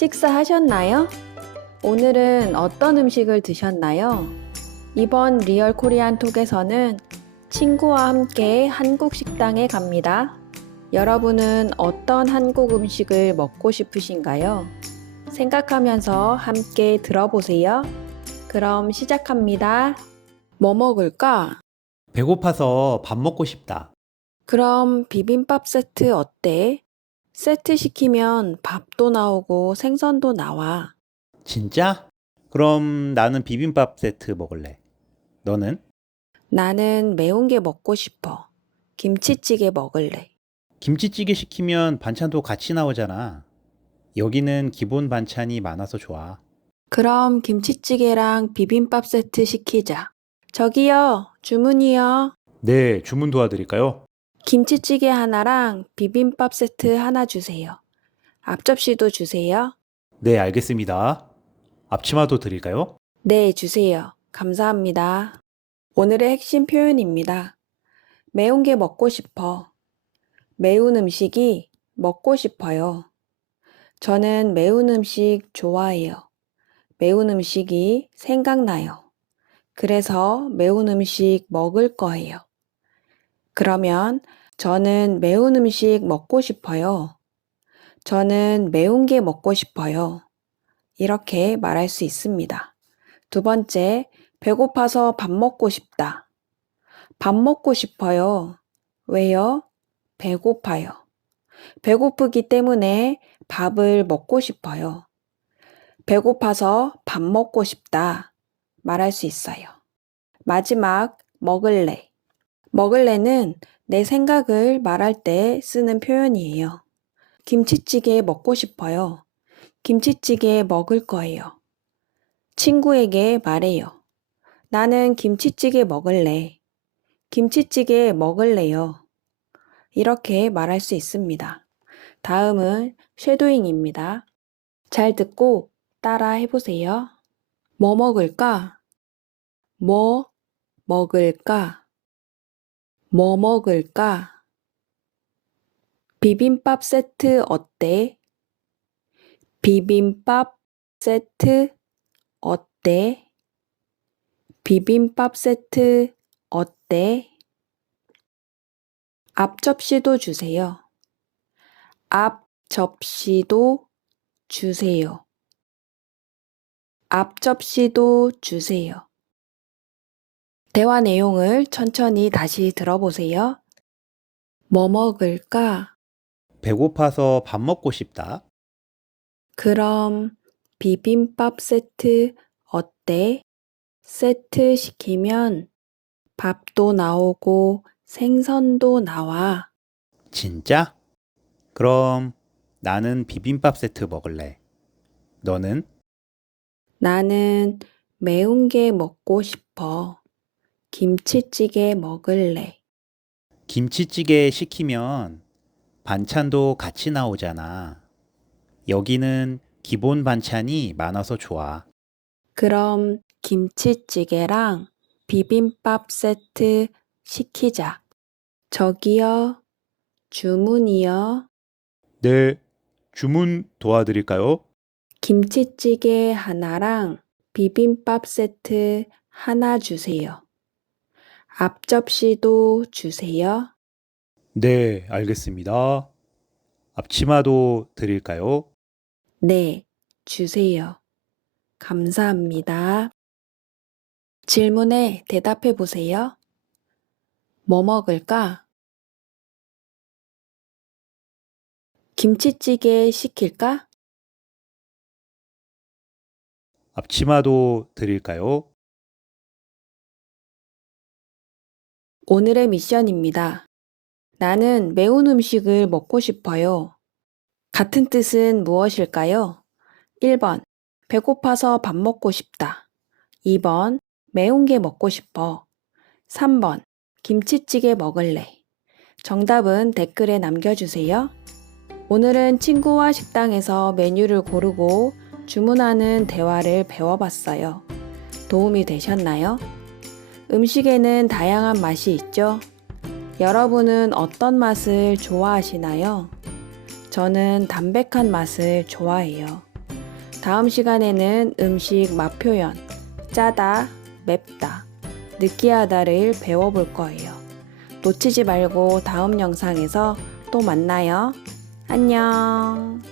식사하셨나요? 오늘은 어떤 음식을 드셨나요? 이번 리얼 코리안 톡에서는 친구와 함께 한국 식당에 갑니다. 여러분은 어떤 한국 음식을 먹고 싶으신가요? 생각하면서 함께 들어보세요. 그럼 시작합니다. 뭐 먹을까? 배고파서 밥 먹고 싶다. 그럼 비빔밥 세트 어때? 세트 시키면 밥도 나오고 생선도 나와. 진짜? 그럼 나는 비빔밥 세트 먹을래. 너는? 나는 매운 게 먹고 싶어. 김치찌개 먹을래. 김치찌개 시키면 반찬도 같이 나오잖아. 여기는 기본 반찬이 많아서 좋아. 그럼 김치찌개랑 비빔밥 세트 시키자. 저기요, 주문이요. 네, 주문 도와드릴까요? 김치찌개 하나랑 비빔밥 세트 하나 주세요. 앞접시도 주세요. 네, 알겠습니다. 앞치마도 드릴까요? 네, 주세요. 감사합니다. 오늘의 핵심 표현입니다. 매운 게 먹고 싶어. 매운 음식이 먹고 싶어요. 저는 매운 음식 좋아해요. 매운 음식이 생각나요. 그래서 매운 음식 먹을 거예요. 그러면 저는 매운 음식 먹고 싶어요. 저는 매운 게 먹고 싶어요. 이렇게 말할 수 있습니다. 두 번째, 배고파서 밥 먹고 싶다. 밥 먹고 싶어요. 왜요? 배고파요. 배고프기 때문에 밥을 먹고 싶어요. 배고파서 밥 먹고 싶다. 말할 수 있어요. 마지막, 먹을래. 먹을래는 내 생각을 말할 때 쓰는 표현이에요. 김치찌개 먹고 싶어요. 김치찌개 먹을 거예요. 친구에게 말해요. 나는 김치찌개 먹을래. 김치찌개 먹을래요. 이렇게 말할 수 있습니다. 다음은 쉐도잉입니다. 잘 듣고 따라 해보세요. 뭐 먹을까? 뭐 먹을까? 뭐 먹을까? 비빔밥 세트 어때? 비빔밥 세트 어때? 비빔밥 세트 어때? 앞 접시도 주세요. 앞 접시도 주세요. 앞 접시도 주세요. 대화 내용을 천천히 다시 들어보세요. 뭐 먹을까? 배고파서 밥 먹고 싶다. 그럼 비빔밥 세트 어때? 세트 시키면 밥도 나오고 생선도 나와. 진짜? 그럼 나는 비빔밥 세트 먹을래. 너는? 나는 매운 게 먹고 싶어. 김치찌개 먹을래. 김치찌개 시키면 반찬도 같이 나오잖아. 여기는 기본 반찬이 많아서 좋아. 그럼 김치찌개랑 비빔밥 세트 시키자. 저기요, 주문이요. 네, 주문 도와드릴까요? 김치찌개 하나랑 비빔밥 세트 하나 주세요. 앞접시도 주세요. 네, 알겠습니다. 앞치마도 드릴까요? 네, 주세요. 감사합니다. 질문에 대답해 보세요. 뭐 먹을까? 김치찌개 시킬까? 앞치마도 드릴까요? 오늘의 미션입니다. 나는 매운 음식을 먹고 싶어요. 같은 뜻은 무엇일까요? 1번, 배고파서 밥 먹고 싶다. 2번, 매운 게 먹고 싶어. 3번, 김치찌개 먹을래. 정답은 댓글에 남겨주세요. 오늘은 친구와 식당에서 메뉴를 고르고 주문하는 대화를 배워봤어요. 도움이 되셨나요? 음식에는 다양한 맛이 있죠? 여러분은 어떤 맛을 좋아하시나요? 저는 담백한 맛을 좋아해요. 다음 시간에는 음식 맛 표현, 짜다, 맵다, 느끼하다를 배워볼 거예요. 놓치지 말고 다음 영상에서 또 만나요. 안녕.